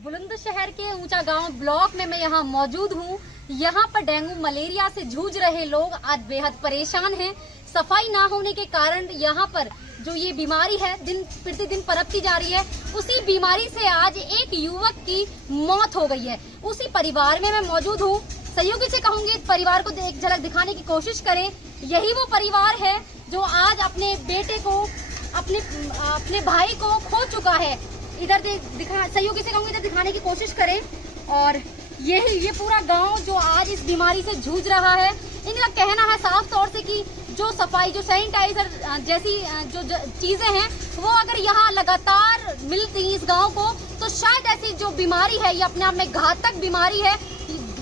बुलंदशहर के ऊंचा गांव ब्लॉक में मैं यहाँ मौजूद हूँ। यहाँ पर डेंगू मलेरिया से जूझ रहे लोग आज बेहद परेशान हैं। सफाई ना होने के कारण यहाँ पर जो ये बीमारी है दिन प्रतिदिन पनपती जा रही है। उसी बीमारी से आज एक युवक की मौत हो गई है। उसी परिवार में मैं मौजूद हूँ। सहयोगी से कहूंगी इस परिवार को एक झलक दिखाने की कोशिश करें। यही वो परिवार है जो आज अपने बेटे को अपने भाई को खो चुका है। इधर सहयोगी से कहूंगी इधर दिखाने की कोशिश करें। और ये पूरा गांव जो आज इस बीमारी से जूझ रहा है। इनका कहना है साफ तौर से कि जो सफाई जो सैनिटाइजर जैसी जो चीजें हैं वो अगर यहाँ लगातार मिलती इस गांव को तो शायद ऐसी जो बीमारी है ये अपने आप में घातक बीमारी है।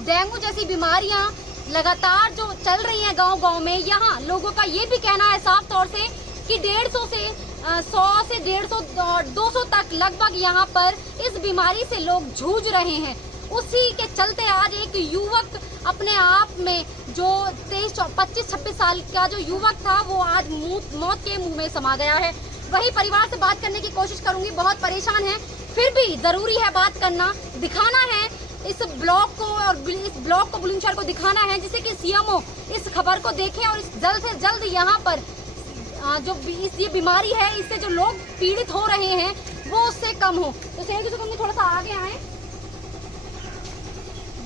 डेंगू जैसी बीमारियां लगातार जो चल रही हैं गांव-गांव में। यहाँ लोगों का ये भी कहना है साफ तौर से कि 150 से 100 से 150 और 200 तक लगभग यहाँ पर इस बीमारी से लोग जूझ रहे हैं। उसी के चलते आज एक युवक अपने आप में जो 25-26 साल का जो युवक था वो आज मौत के मुंह में समा गया है। वही परिवार से बात करने की कोशिश करूंगी। बहुत परेशान है, फिर भी जरूरी है बात करना, दिखाना है इस ब्लॉक को और इस ब्लॉक को बुलंदशहर को दिखाना है जिससे कि सीएमओ इस खबर को देखें और जल्द से जल्द यहाँ पर जो ये बीमारी है इससे जो लोग पीड़ित हो रहे हैं वो उससे कम हो। तो सहयोगी से थोड़ा सा आगे आए।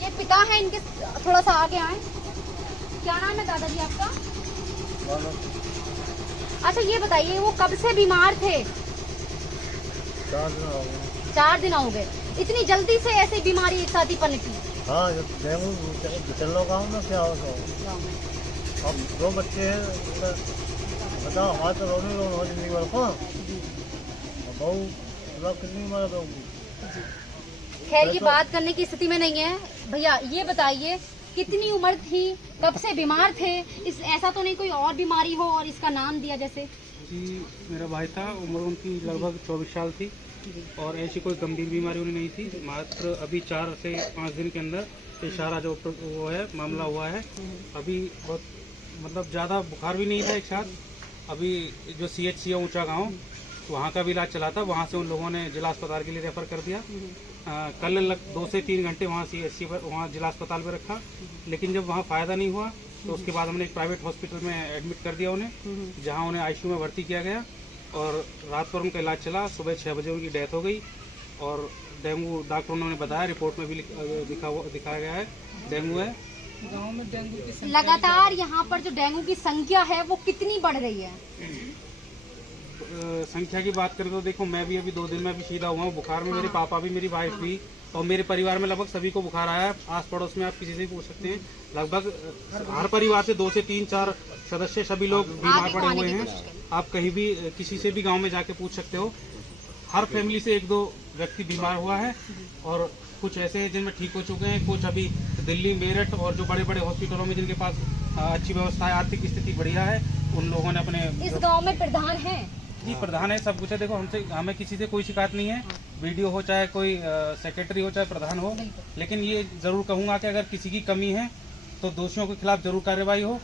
ये पिता है इनके, थोड़ा सा आगे आए। क्या नाम है दादाजी आपका? अच्छा ये बताइए वो कब से बीमार थे? 4 दिन हो गए। इतनी जल्दी से ऐसी बीमारी एक साथ ही पनपी? हाँ, क्या होगा? अब 2 बच्चे हैं, बताओ हाथ तो रोने हो जिंदगी भर को। बहू कितनी उम्र दोगी? खैर ये बात करने की स्थिति में नहीं है। भैया ये बताइए कितनी उम्र थी, कब से बीमार थे? ऐसा तो नहीं कोई और बीमारी हो और इसका नाम दिया जैसे? जी मेरा भाई था, उम्र उनकी लगभग 24 साल थी और ऐसी कोई गंभीर बीमारी उन्हें नहीं थी। मात्र अभी 4 से 5 दिन के अंदर ये सारा जो वो है मामला हुआ है। अभी बहुत मतलब ज़्यादा बुखार भी नहीं था एक साथ। अभी जो CHC है ऊंचा गांव वहाँ का भी इलाज चला था, वहाँ से उन लोगों ने जिला अस्पताल के लिए रेफर कर दिया। कल 2 से 3 घंटे वहाँ CHC पर वहाँ जिला अस्पताल में रखा, लेकिन जब वहाँ फ़ायदा नहीं हुआ तो उसके बाद हमने एक प्राइवेट हॉस्पिटल में एडमिट कर दिया उन्हें, जहाँ उन्हें ICU में भर्ती किया गया और रात पर उनका इलाज चला। सुबह 6 बजे उनकी डेथ हो गई और डेंगू डॉक्टरों ने बताया, रिपोर्ट में भी दिखाया गया है डेंगू है। गाँव में डेंगू की लगातार यहाँ पर जो डेंगू की संख्या है वो कितनी बढ़ रही है? संख्या की बात करें तो देखो मैं भी अभी 2 दिन में भी सीधा हुआ हूँ बुखार में। मेरे पापा भी, मेरी वाइफ भी और मेरे परिवार में लगभग सभी को बुखार आया है। आस पड़ोस में आप किसी से भी पूछ सकते हैं, लगभग हर परिवार से 2 से 3-4 सदस्य सभी लोग बीमार पड़े हुए हैं। आप कहीं भी किसी से भी गाँव में जाके पूछ सकते हो, हर फैमिली से 1-2 व्यक्ति बीमार हुआ है और कुछ ऐसे हैं जिनमें ठीक हो चुके हैं। कुछ अभी दिल्ली, मेरठ और जो बड़े बड़े हॉस्पिटलों में जिनके पास अच्छी व्यवस्था है, आर्थिक स्थिति बढ़िया है, उन लोगों ने अपने। इस गांव में प्रधान है? जी प्रधान है, सब कुछ है। देखो हमें किसी से कोई शिकायत नहीं है, वीडियो हो चाहे कोई सेक्रेटरी हो चाहे प्रधान हो, लेकिन ये जरूर कहूँगा कि अगर किसी की कमी है तो दोषियों के खिलाफ जरूर कार्रवाई हो।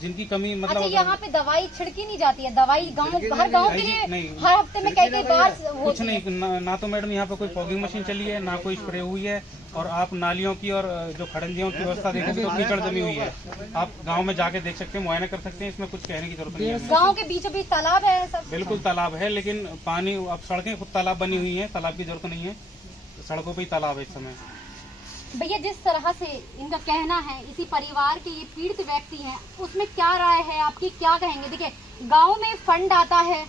जिनकी कमी मतलब अच्छा, यहाँ पे दवाई छिड़की नहीं जाती है? दवाई हर गांव के लिए हर हफ्ते में कई बार कुछ नहीं ना तो मैडम यहाँ पे कोई फॉगिंग मशीन चली है, ना कोई स्प्रे हुई है। और आप नालियों की और जो खड़ंजियों की व्यवस्था देखोगे तो कीचड़ जमी हुई है। आप गांव में जाके देख सकते हैं, मुआयना कर सकते हैं, इसमें कुछ कहने की जरूरत नहीं है। गांव के बीचों बीच तालाब है सब? बिल्कुल तालाब है, लेकिन पानी अब सड़कें खुद तालाब बनी हुई है, तालाब की जरूरत नहीं है, सड़कों पर ही तालाब है इस समय। भैया जिस तरह से इनका कहना है, इसी परिवार के ये पीड़ित व्यक्ति हैं, उसमें क्या राय है आपकी, क्या कहेंगे? देखिए गांव में फंड आता है,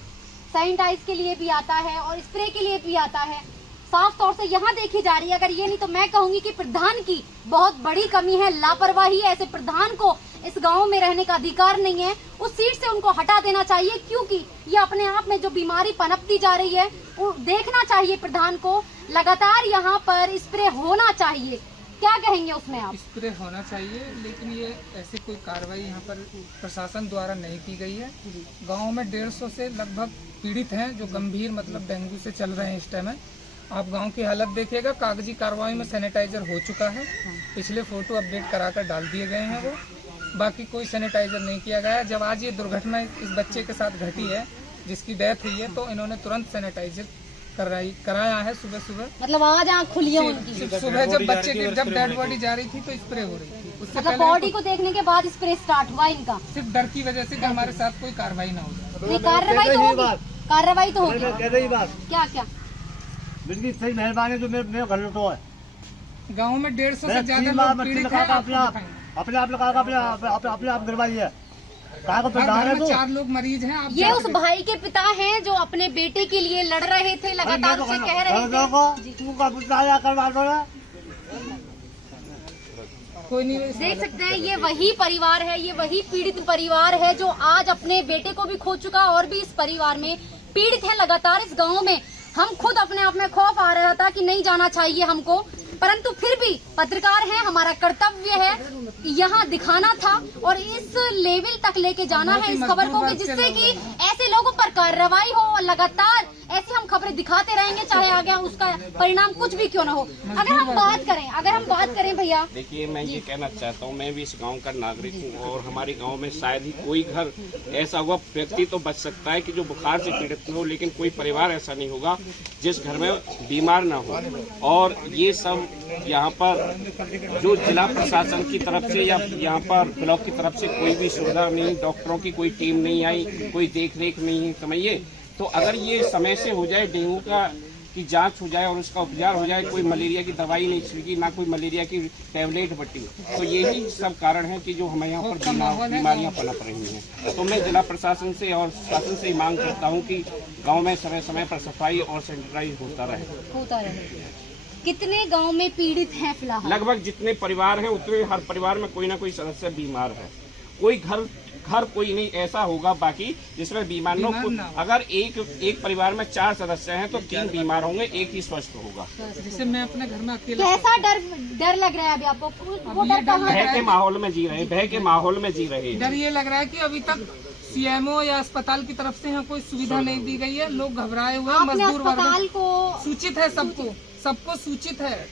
सैनिटाइज के लिए भी आता है और स्प्रे के लिए भी आता है। साफ तौर से यहाँ देखी जा रही है। अगर ये नहीं तो मैं कहूंगी कि प्रधान की बहुत बड़ी कमी है, लापरवाही है। ऐसे प्रधान को इस गांव में रहने का अधिकार नहीं है, उस सीट से उनको हटा देना चाहिए, क्योंकि ये अपने आप में जो बीमारी पनपती जा रही है वो देखना चाहिए प्रधान को। लगातार यहाँ पर स्प्रे होना चाहिए, क्या कहेंगे उसमें आप? स्प्रे होना चाहिए, लेकिन ये ऐसी कोई कार्रवाई यहाँ पर प्रशासन द्वारा नहीं की गई है। गांव में 150 से लगभग पीड़ित हैं जो गंभीर मतलब डेंगू से चल रहे हैं इस टाइम। आप गांव की हालत देखिएगा, कागजी कार्रवाई में सैनिटाइजर हो चुका है, पिछले फोटो अपडेट कराकर डाल दिए गए हैं वो। बाकी कोई सैनिटाइजर नहीं किया गया है। जब आज ये दुर्घटना इस बच्चे के साथ घटी है जिसकी डेथ हुई है तो इन्होंने तुरंत सैनिटाइजर कराया है सुबह सुबह। मतलब आज आँख खुली है उनकी। सिर्फ सुबह जब बच्चे की जब डेड बॉडी जा रही थी तो स्प्रे हो रही थी, उससे मतलब पहले बॉडी को देखने के बाद स्प्रे स्टार्ट हुआ इनका। सिर्फ डर की वजह से कि हमारे साथ कोई कार्रवाई ना हो जाए। नहीं, कार्रवाई तो होगी, कार्रवाई तो होगी। कह रही बात क्या क्या बिल्कुल सही, मेहरबानी जो मेरे घर लुटो है। गाँव में 150 से ज्यादा तीन लोग बार पीड़ित मछली हैं। लगा अपने आप लगा अपने आप गिरवाई है। कहा को हर डाल घर है में तो 4 लोग मरीज हैं। आप ये उस भाई के पिता हैं जो अपने बेटे के लिए लड़ रहे थे, लगातार उसे कह रहे थे। तू का बुझाया करवा दो ना। कोई नहीं देख सकते हैं ये वही परिवार है, ये वही पीड़ित परिवार है जो आज अपने बेटे को भी खो चुका और भी इस परिवार में पीड़ित है लगातार इस गांव में। हम खुद अपने आप में खौफ आ रहा था कि नहीं जाना चाहिए हमको, परंतु फिर भी पत्रकार है, हमारा कर्तव्य है यहाँ दिखाना था और इस लेवल तक लेके जाना है इस खबर को कि जिससे कि ऐसे लोगों पर कार्रवाई हो और लगातार ऐसी हम खबरें दिखाते रहेंगे, चाहे आगे उसका परिणाम कुछ भी क्यों ना हो। अगर हम बात करें भैया, देखिए मैं ये कहना चाहता हूँ, मैं भी इस गांव का नागरिक हूँ और हमारे गांव में शायद ही कोई घर ऐसा हुआ, व्यक्ति तो बच सकता है कि जो बुखार से पीड़ित हो, लेकिन कोई परिवार ऐसा नहीं होगा जिस घर में बीमार ना हो। और ये सब यहाँ पर जो जिला प्रशासन की तरफ से या यहाँ पर ब्लॉक की तरफ से कोई भी सुविधा नहीं, डॉक्टरों की कोई टीम नहीं आई, कोई देख रेख नहीं, समझिए। तो अगर ये समय से हो जाए, डेंगू की जांच हो जाए और उसका उपचार हो जाए, कोई मलेरिया की दवाई नहीं छिड़की, ना कोई मलेरिया की टैबलेट बटी, तो यही सब कारण है कि जो हमें यहाँ पर बीमारियाँ पनप रही हैं। तो मैं जिला प्रशासन से और शासन से ही मांग करता हूँ कि गांव में समय समय पर सफाई और सैनिटाइज होता रहे। कितने गांव में पीड़ित हैं फिलहाल? लगभग जितने परिवार हैं उतने हर परिवार में कोई ना कोई सदस्य बीमार है। कोई घर कोई नहीं ऐसा होगा बाकी जिसमें बीमार न हो। अगर एक परिवार में 4 सदस्य हैं तो 3 बीमार होंगे, 1 ही स्वस्थ होगा। जैसे मैं अपने घर में अकेला। कैसा डर लग रहा है अभी आपको? भय के माहौल में जी रहे हैं। डर ये लग रहा है कि अभी तक सीएमओ या अस्पताल की तरफ से यहाँ कोई सुविधा नहीं दी गई है। लोग घबराए हुए हैं। मजदूर वर्ग को सूचित है, सबको सूचित है,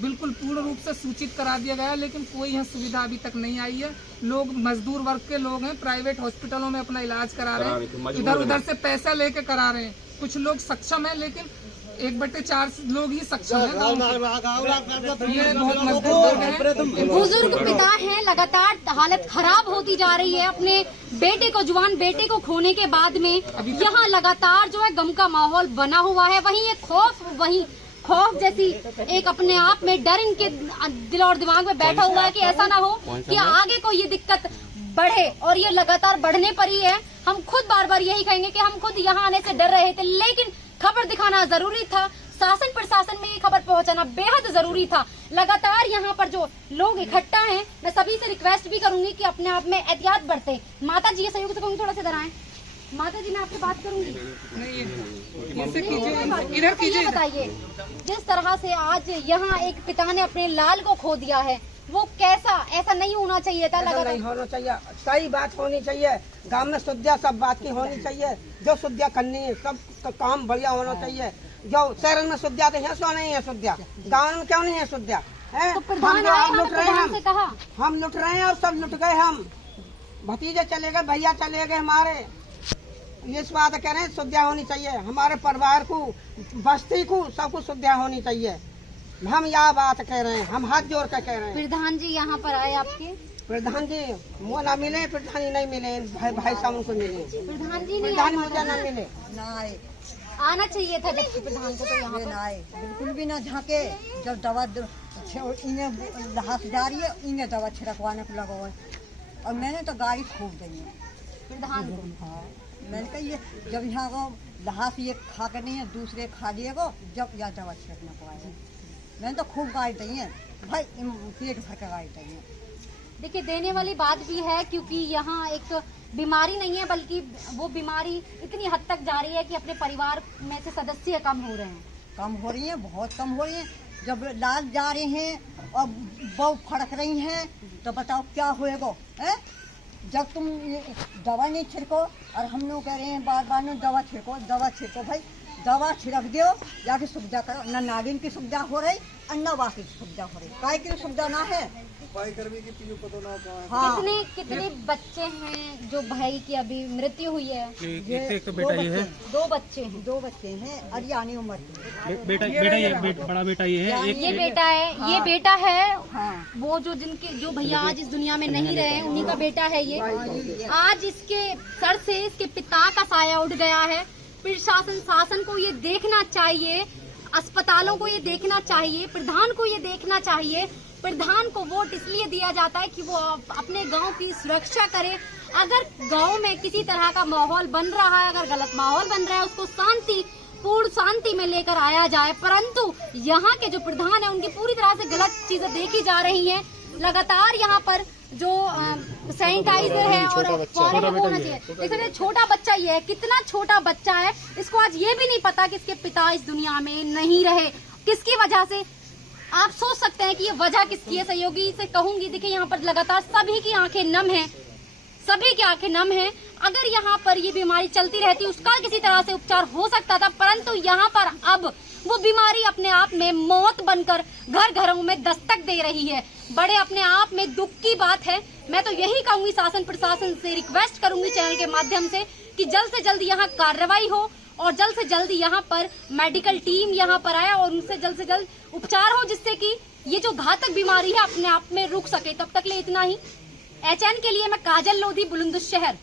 बिल्कुल पूर्ण रूप से सूचित करा दिया गया है, लेकिन कोई यहाँ सुविधा अभी तक नहीं आई है। लोग मजदूर वर्ग के लोग हैं, प्राइवेट हॉस्पिटलों में अपना इलाज करा रहे हैं, इधर उधर से पैसा लेके करा रहे हैं। कुछ लोग सक्षम हैं, लेकिन 1/4 लोग ही सक्षम हैं। ये बहुत मजदूर वर्ग हैं। बुजुर्ग पिता हैं, लगातार हालत खराब होती जा रही है अपने बेटे को, जवान बेटे को खोने के बाद में यहाँ लगातार जो है गम का माहौल बना हुआ है। वहीं ये खौफ जैसी एक अपने आप में डर इनके दिल और दिमाग में बैठा हुआ है कि ऐसा ना हो कि आगे को ये दिक्कत बढ़े, और ये लगातार बढ़ने पर ही है। हम खुद बार बार यही कहेंगे कि हम खुद यहाँ आने से डर रहे थे, लेकिन खबर दिखाना जरूरी था, शासन प्रशासन में ये खबर पहुंचाना बेहद जरूरी था। लगातार यहाँ पर जो लोग इकट्ठा हैं, मैं सभी से रिक्वेस्ट भी करूंगी कि अपने आप में एहतियात बरतें। माता जी ये सहयोग से कहूँगी, थोड़ा सा इधर आएं। माता जी मैं आपसे बात करूंगी। इधर कीजिए। बताइए, जिस तरह से आज यहाँ एक पिता ने अपने लाल को खो दिया है, वो कैसा, ऐसा नहीं होना चाहिए था? ऐसा नहीं होना चाहिए, सही बात होनी चाहिए। गांव में शुद्धिया सब बात की होनी चाहिए, जो शुद्धिया करनी है सब का काम बढ़िया होना चाहिए। जो शहर में शुद्धिया तो क्यों नहीं है शुद्धिया, गाँव में क्यों नहीं है शुद्धिया? तो प्रधान लुट रहे हैं, हम लुट रहे हैं और सब लुट गए। हम भतीजे चले गए, भैया चले गए हमारे। इस बात कह रहे हैं शुद्धिया होनी चाहिए, हमारे परिवार को, बस्ती को, सबको शुद्धिया होनी चाहिए। हम यह बात कह रहे हैं, हम हाथ जोड़ कर कह रहे हैं। प्रधान जी यहाँ पर आए आपके? प्रधान जी वो ना मिले, प्रधान जी नहीं मिले, भाई साहब उनको मिले। प्रधान जी मुझे ना मिले। आना चाहिए था जब प्रधान को, तो यहाँ पर आए बिल्कुल भी ना झाके। जब दवा इन्हें लहास जा रही है, इन्हें दवा छिड़कवाने को लगा हुआ है, और मैंने तो गाड़ी खूब दी है प्रधान को। हाँ, मैंने कहा ये जब यहाँ को लहास ये खा कर नहीं है, दूसरे खा लिए को, जब यह दवा छिड़कने को आए। मैंने तो खूब गाड़ी दी है भाई, पेट भर कर गाड़ी दी है। देखिए देने वाली बात भी है, क्योंकि यहाँ एक बीमारी नहीं है, बल्कि वो बीमारी इतनी हद तक जा रही है कि अपने परिवार में से सदस्य कम हो रहे हैं। कम हो रही है, बहुत कम हो रही है। जब लाल जा रहे हैं और बहू फड़क रही हैं, तो बताओ क्या होएगा? जब तुम दवा नहीं छिड़को, और हम लोग कह रहे हैं बार बार में दवा छिड़को भाई, दवा छिड़क दो, जाके सुविधा करो। न नागिन की सुविधा हो रही और न बाकी की सुविधा हो रही। काय की सुविधा ना है, हाँ कितने बच्चे हैं जो भाई की अभी मृत्यु हुई है? एक बेटा ये है, 2 बच्चे हैं। 2 बच्चे हैं अरियानी उम्र के। बेटा ये बड़ा बेटा ये है, ये बेटा है, ये बेटा है। हाँ वो जो जो भैया आज इस दुनिया में नहीं रहे हैं, उन्हीं का बेटा है ये। आज इसके सर से इसके पिता का साया उठ गया है। प्रशासन शासन को ये देखना चाहिए, अस्पतालों को ये देखना चाहिए, प्रधान को ये देखना चाहिए। प्रधान को वोट इसलिए दिया जाता है कि वो अपने गांव की सुरक्षा करे। अगर गांव में किसी तरह का माहौल बन रहा है, अगर गलत माहौल बन रहा है, उसको पूर्ण शांति में लेकर आया जाए। परंतु यहाँ के जो प्रधान है, उनकी पूरी तरह से गलत चीजें देखी जा रही हैं। लगातार यहाँ पर जो सैनिटाइजर है और फॉर्म वो होना चाहिए। इसलिए छोटा बच्चा ये है, कितना छोटा बच्चा है, इसको आज ये भी नहीं पता कि इसके पिता इस दुनिया में नहीं रहे, किसकी वजह से। आप सोच सकते हैं कि ये वजह किसकी है। सहयोगी से कहूंगी, देखिए यहाँ पर लगातार सभी की आंखें नम हैं, सभी की आंखें नम हैं। अगर यहाँ पर ये बीमारी चलती रहती, उसका किसी तरह से उपचार हो सकता था, परंतु यहाँ पर अब वो बीमारी अपने आप में मौत बनकर घर घरों में दस्तक दे रही है। बड़े अपने आप में दुख की बात है। मैं तो यही कहूंगी, शासन प्रशासन से रिक्वेस्ट करूंगी चैनल के माध्यम से कि जल्द से जल्द यहाँ कार्रवाई हो और जल्द से जल्द यहाँ पर मेडिकल टीम यहाँ पर आए और उनसे जल्द से जल्द उपचार हो, जिससे कि ये जो घातक बीमारी है अपने आप में रुक सके। तब तक ले इतना ही। HN के लिए मैं काजल लोधी, बुलंदशहर।